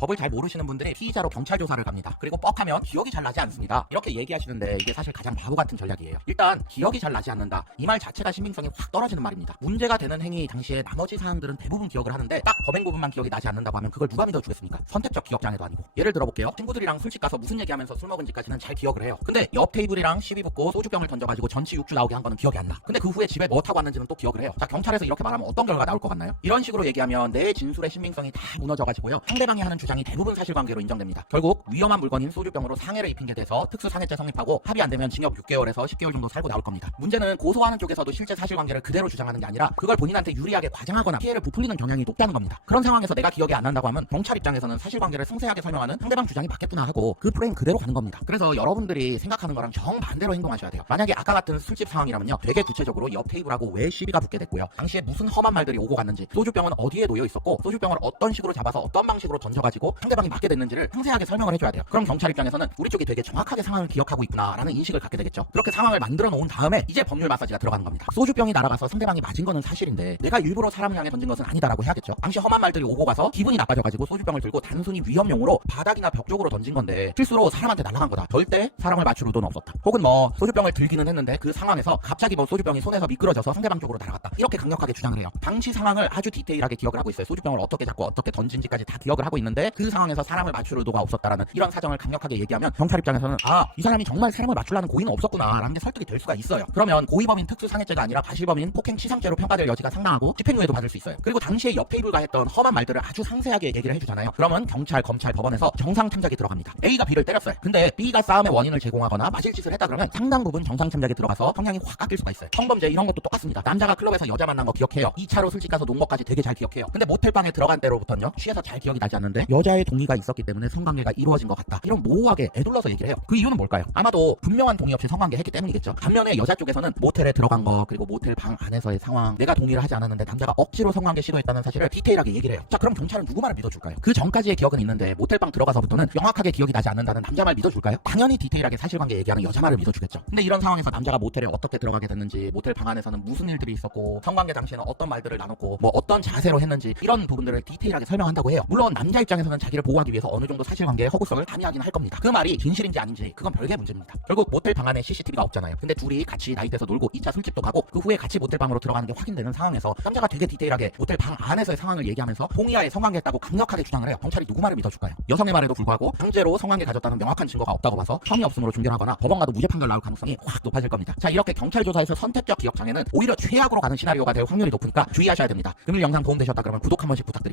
법을 잘 모르시는 분들이 피의자로 경찰 조사를 갑니다. 그리고 뻑하면 기억이 잘 나지 않습니다. 이렇게 얘기하시는데 이게 사실 가장 바보 같은 전략이에요. 일단 기억이 잘 나지 않는다. 이 말 자체가 신빙성이 확 떨어지는 말입니다. 문제가 되는 행위 당시에 나머지 사항들은 대부분 기억을 하는데 딱 법행 부분만 기억이 나지 않는다고 하면 그걸 누가 믿어주겠습니까? 선택적 기억장애도 아니고. 예를 들어볼게요. 친구들이랑 술집 가서 무슨 얘기하면서 술 먹은지까지는 잘 기억을 해요. 근데 옆 테이블이랑 시비 붙고 소주병을 던져가지고 전치 육주 나오게 한 거는 기억이 안 나. 근데 그 후에 집에 뭐 타고 왔는지는 또 기억을 해요. 자, 경찰에서 이렇게 말하면 어떤 결과가 나올 것 같나요? 이런 식으로 얘기하면 내 진술의 신빙성이 다 무너져가지고요. 상대방이 하는 주장이 대부분 사실관계로 인정됩니다. 결국 위험한 물건인 소주병으로 상해를 입힌 게 돼서 특수상해죄 성립하고 합의 안 되면 징역 6개월에서 10개월 정도 살고 나올 겁니다. 문제는 고소하는 쪽에서도 실제 사실관계를 그대로 주장하는 게 아니라 그걸 본인한테 유리하게 과장하거나 피해를 부풀리는 경향이 높다는 겁니다. 그런 상황에서 내가 기억이 안 난다고 하면 경찰 입장에서는 사실관계를 상세하게 설명하는 상대방 주장이 맞겠구나 하고 그 프레임 그대로 가는 겁니다. 그래서 여러분들이 생각하는 거랑 정반대로 행동하셔야 돼요. 만약에 아까 같은 술집 상황이라면요, 되게 구체적으로 옆 테이블하고 왜 시비가 붙게 됐고요, 당시에 무슨 험한 말들이 오고 갔는지, 소주병은 어디에 놓여 있었고 소주병을 어떤 식으로 잡아서 어떤 방식으로 던져가지고 상대방이 맞게 됐는지를 상세하게 설명을 해줘야 돼요. 그럼 경찰 입장에서는 우리 쪽이 되게 정확하게 상황을 기억하고 있구나 라는 인식을 갖게 되겠죠. 그렇게 상황을 만들어 놓은 다음에 이제 법률 마사지가 들어가는 겁니다. 소주병이 날아가서 상대방이 맞은 거는 사실인데 내가 일부러 사람을 향해 던진 것은 아니다라고 해야겠죠. 당시 험한 말들이 오고 가서 기분이 나빠져가지고 소주병을 들고 단순히 위험용으로 바닥이나 벽 쪽으로 던진 건데 실수로 사람한테 날아간 거다. 절대 사람을 맞출 의도는 없었다. 혹은 뭐 소주병을 들기는 했는데 그 상황에서 갑자기 뭐 소주병이 손에서 미끄러져서 상대방 쪽으로 날아갔다. 이렇게 강력하게 주장을 해요. 당시 상황을 아주 디테일하게 기억을 하고 있어요. 소주병을 어떻게 잡고 어떻게 던진지까지 다 기억을 하고 있는데 그 상황에서 사람을 맞출 의도가 없었다라는 이런 사정을 강력하게 얘기하면 경찰 입장에서는 이 사람이 정말 사람을 맞추려는 고의는 없었구나라는 게 설득이 될 수가 있어요. 그러면 고의범인 특수상해죄가 아니라 과실범인 폭행치상죄로 평가될 여지가 상당하고 집행유예도 받을 수 있어요. 그리고 당시에 옆 테이블과 했던 험한 말들을 아주 상세하게 얘기를 해주잖아요. 그러면 경찰, 검찰, 법원에서 정상 참작이 들어갑니다. A가 B를 때렸어요. 근데 B가 싸움의 원인을 제공하거나 맞을 짓을 했다 그러면 상당 부분 정상 참작에 들어가서 성향이 확 깎일 수가 있어요. 성범죄 이런 것도 똑같습니다. 남자가 클럽에서 여자 만난 거 기억해요. 2차로 술집 가서 논 것까지 되게 잘 기억해요. 근데 모텔방에 들어간 때로부터는요, 취해서 잘 기억이 나지 않는데 여자의 동의가 있었기 때문에 성관계가 이루어진 것 같다. 이런 모호하게 애둘러서 얘기를 해요. 그 이유는 뭘까요? 아마도 분명한 동의 없이 성관계 했기 때문이겠죠. 반면에 여자 쪽에서는 모텔에 들어간 거, 그리고 모텔 방 안에서의 상황, 내가 동의를 하지 않았는데 남자가 억지로 성관계 시도했다는 사실을 디테일하게 얘기를 해요. 자, 그럼 경찰은 누구 말을 믿어줄까요? 그 전까지의 기억은 있는데 모텔방 들어가서부터는 명확하게 기억이 나지 않는다는 남자 말 믿어줄까요? 당연히 디테일하게 사실관계 얘기하는 여자 말을 믿어주겠죠. 근데 이런 상황에서 남자가 모텔에 어떻게 들어가게 됐는지, 모텔 방 안에서는 무슨 일들이 있었고, 성관계 당시에는 어떤 말들을 나눴고, 뭐 어떤 자세로 했는지, 이런 부분들을 디테일하게 설명한다고 해요. 물론 남자 입장에서는 자기를 보호하기 위해서 어느 정도 사실관계의 허구성을 담의하긴 할 겁니다. 그 말이 진실인지 아닌지 그건 별개 문제입니다. 결국 모텔 방 안에 CCTV가 없잖아요. 근데 둘이 같이 나이트에서 놀고 2차 술집도 가고 그 후에 같이 모텔 방으로 들어가는 게 확인되는 상황에서 남자가 되게 디테일하게 모텔 방 안에서의 상황을 얘기하면서 동의하에 성관계했다고 강력하게 주장을 해요. 경찰이 누구 말을 믿어줄까요? 여성의 말에도 불구하고 강제로 성관계 가졌다는 명확한 증거가 없다고 봐서 혐의 없음으로 중견하거나 법원 가도 무죄 판결 나올 가능성이 확 높아질 겁니다. 자, 이렇게 경찰 조사에서 선택적 기억 장애는 오히려 최악으로 가는 시나리오가 될 확률이 높으니까 주의하셔야 됩니다. 금일 영상 도움되셨다 그러면 구독 한 번씩 부탁드릴게요.